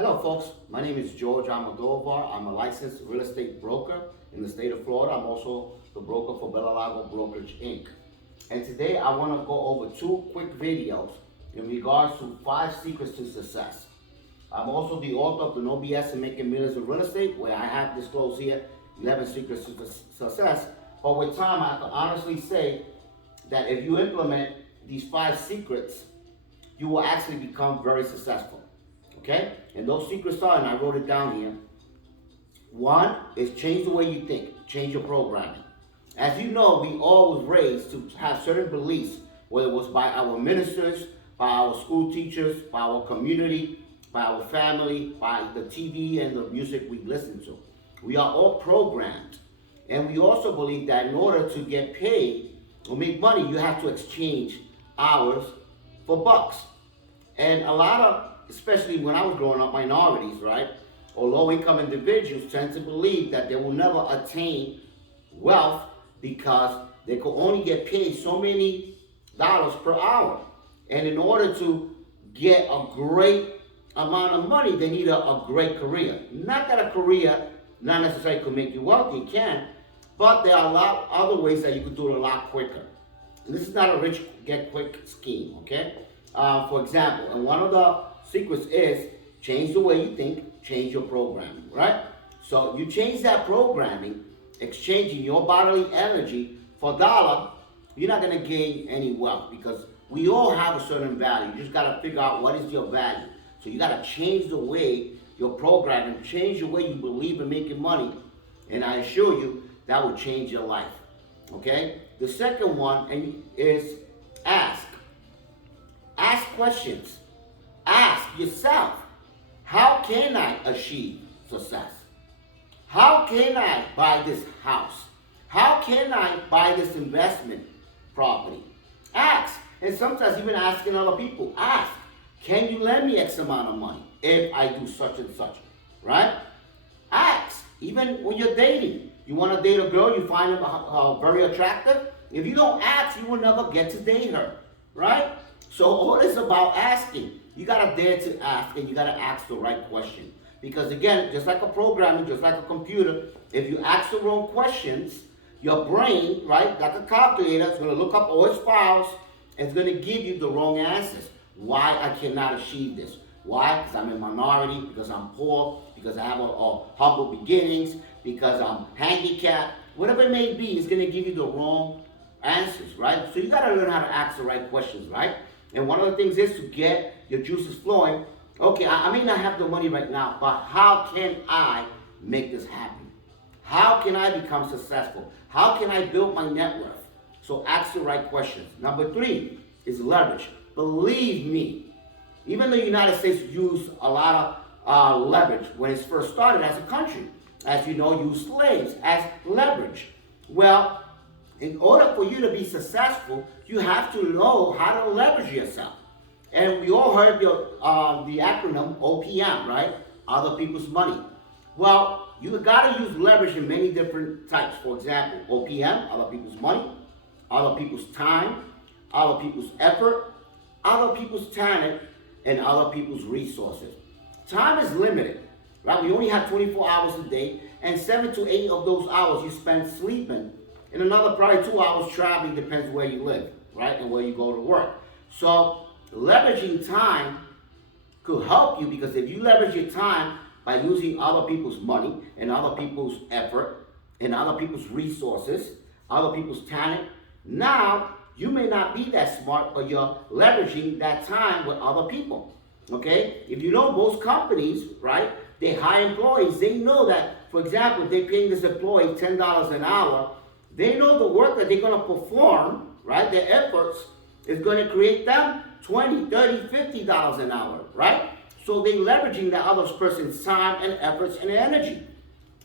Hello folks, my name is George Almodovar. I'm a licensed real estate broker in the state of Florida. I'm also the broker for Bellalago Brokerage Inc. And today I want to go over two quick videos in regards to 5 secrets to success. I'm also the author of the No BS and Making Millions in Real Estate, where I have disclosed here 11 secrets to success. But with time, I can honestly say that if you implement these 5 secrets, you will actually become very successful. Okay? And those secrets are, and I wrote it down here. One is change the way you think, change your programming. As you know, we all was raised to have certain beliefs, whether it was by our ministers, by our school teachers, by our community, by our family, by the TV and the music we listen to. We are all programmed. And we also believe that in order to get paid or make money, you have to exchange hours for bucks. And a lot of, especially when I was growing up, minorities, right, or low-income individuals tend to believe that they will never attain wealth because they could only get paid so many dollars per hour. And in order to get a great amount of money, they need a great career. Not that a career not necessarily could make you wealthy, it can, but there are a lot of other ways that you could do it a lot quicker. And this is not a rich get quick scheme, okay? For example, and one of the secrets is change the way you think, change your programming, right? So you change that programming, exchanging your bodily energy for dollar, you're not going to gain any wealth because we all have a certain value. You just got to figure out what is your value. So you got to change the way your programming, change the way you believe in making money, and I assure you that will change your life, okay? The second one is ask. Ask questions. Ask yourself, how can I achieve success? How can I buy this house? How can I buy this investment property? Ask. And sometimes even asking other people, ask, can you lend me X amount of money if I do such and such, right? Ask. Even when you're dating, you want to date a girl, you find her very attractive. If you don't ask, you will never get to date her, right? So all it's about asking. You gotta dare to ask, and you gotta ask the right question. Because again, just like a programming, just like a computer, if you ask the wrong questions, your brain, right, like a calculator, is gonna look up all its files, and it's gonna give you the wrong answers. Why I cannot achieve this? Why? Because I'm a minority, because I'm poor, because I have a humble beginnings, because I'm handicapped. Whatever it may be, it's gonna give you the wrong answers, right? So you gotta learn how to ask the right questions, right? And one of the things is to get your juices flowing. Okay, I may not have the money right now, but how can I make this happen? How can I become successful? How can I build my net worth? So ask the right questions. Number 3 is leverage. Believe me, even the United States used a lot of leverage when it first started as a country. As you know, used slaves as leverage. Well, in order for you to be successful, you have to know how to leverage yourself. And we all heard the acronym OPM, right? Other people's money. Well, you got to use leverage in many different types. For example, OPM, other people's money, other people's time, other people's effort, other people's talent, and other people's resources. Time is limited, right? We only have 24 hours a day, and 7 to 8 of those hours you spend sleeping. And another probably 2 hours traveling, depends where you live, right, and where you go to work. So leveraging time could help you because if you leverage your time by using other people's money and other people's effort and other people's resources, other people's talent, now you may not be that smart, but you're leveraging that time with other people, okay? If you know most companies, right, they hire employees, they know that, for example, if they're paying this employee $10 an hour, they know the work that they're going to perform, right? Their efforts is going to create them $20, $30, $50 an hour, right? So they're leveraging the other person's time and efforts and energy,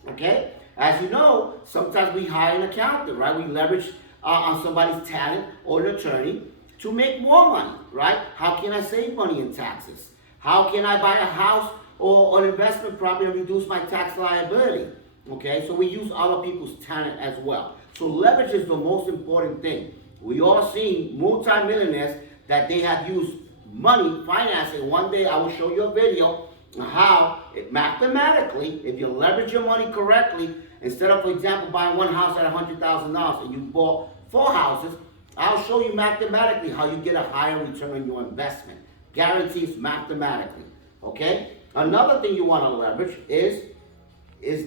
okay? As you know, sometimes we hire an accountant, right? We leverage on somebody's talent or an attorney to make more money, right? How can I save money in taxes? How can I buy a house or an investment property and reduce my tax liability? Okay, so we use other people's talent as well. So leverage is the most important thing. We all seen multi-millionaires that they have used money financing. One day I will show you a video how mathematically, if you leverage your money correctly, instead of, for example, buying one house at $100,000 and you bought 4 houses, I'll show you mathematically how you get a higher return on your investment. Guarantees mathematically. Okay? Another thing you want to leverage is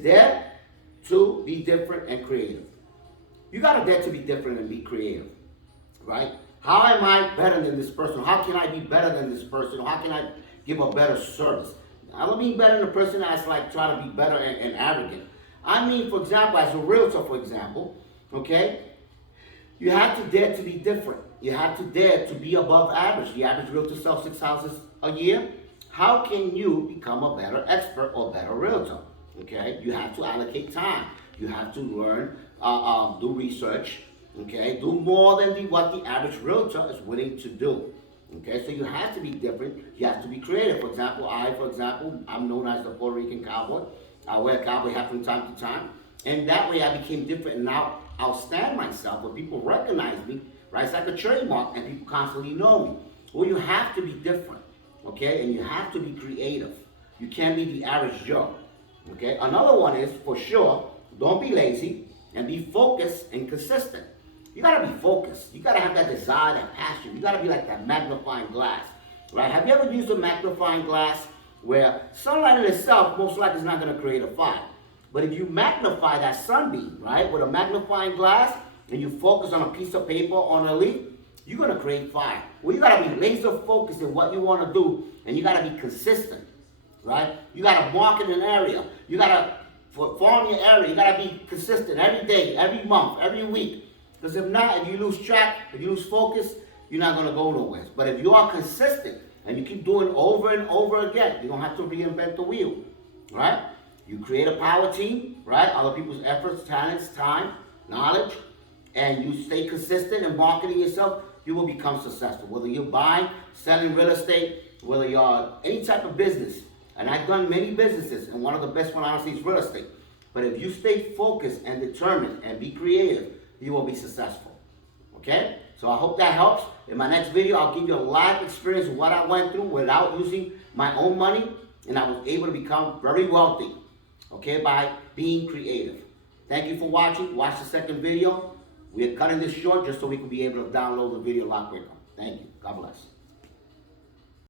there to be different and creative. You got to dare to be different and be creative. Right? How am I better than this person? How can I be better than this person? How can I give a better service? I don't mean better than a person that's like trying to be better and arrogant. I mean, for example, as a realtor, for example, okay, you have to dare to be different. You have to dare to be above average. The average realtor sells 6 houses a year. How can you become a better expert or better realtor? Okay, you have to allocate time. You have to learn, do research. Okay, do more than what the average realtor is willing to do. Okay, so you have to be different. You have to be creative. For example, I'm known as the Puerto Rican cowboy. I wear a cowboy hat from time to time, and that way I became different. And now I'll stand myself when people recognize me. Right, it's like a trademark, and people constantly know me. Well, you have to be different. Okay, and you have to be creative. You can't be the average Joe. Okay, another one is for sure. Don't be lazy and be focused and consistent. You gotta be focused. You gotta have that desire, that passion. You gotta be like that magnifying glass, right? Have you ever used a magnifying glass where sunlight in itself most likely is not gonna create a fire? But if you magnify that sunbeam, right, with a magnifying glass, and you focus on a piece of paper, on a leaf, you're gonna create fire. Well, you gotta be laser focused in what you wanna do, and you gotta be consistent, right? You gotta market an area. You gotta farm your area. You gotta be consistent every day, every month, every week. Because if not, if you lose track, if you lose focus, you're not going to go nowhere. But if you are consistent and you keep doing over and over again, you don't have to reinvent the wheel, right? You create a power team, right? Other people's efforts, talents, time, knowledge, and you stay consistent in marketing yourself, you will become successful. Whether you're buying, selling real estate, whether you're any type of business. And I've done many businesses, and one of the best one honestly is real estate. But if you stay focused and determined and be creative, you will be successful. Okay? So I hope that helps. In my next video, I'll give you a live experience of what I went through without using my own money, and I was able to become very wealthy, okay, by being creative. Thank you for watching. Watch the second video. We are cutting this short just so we can be able to download the video a lot quicker. Thank you. God bless.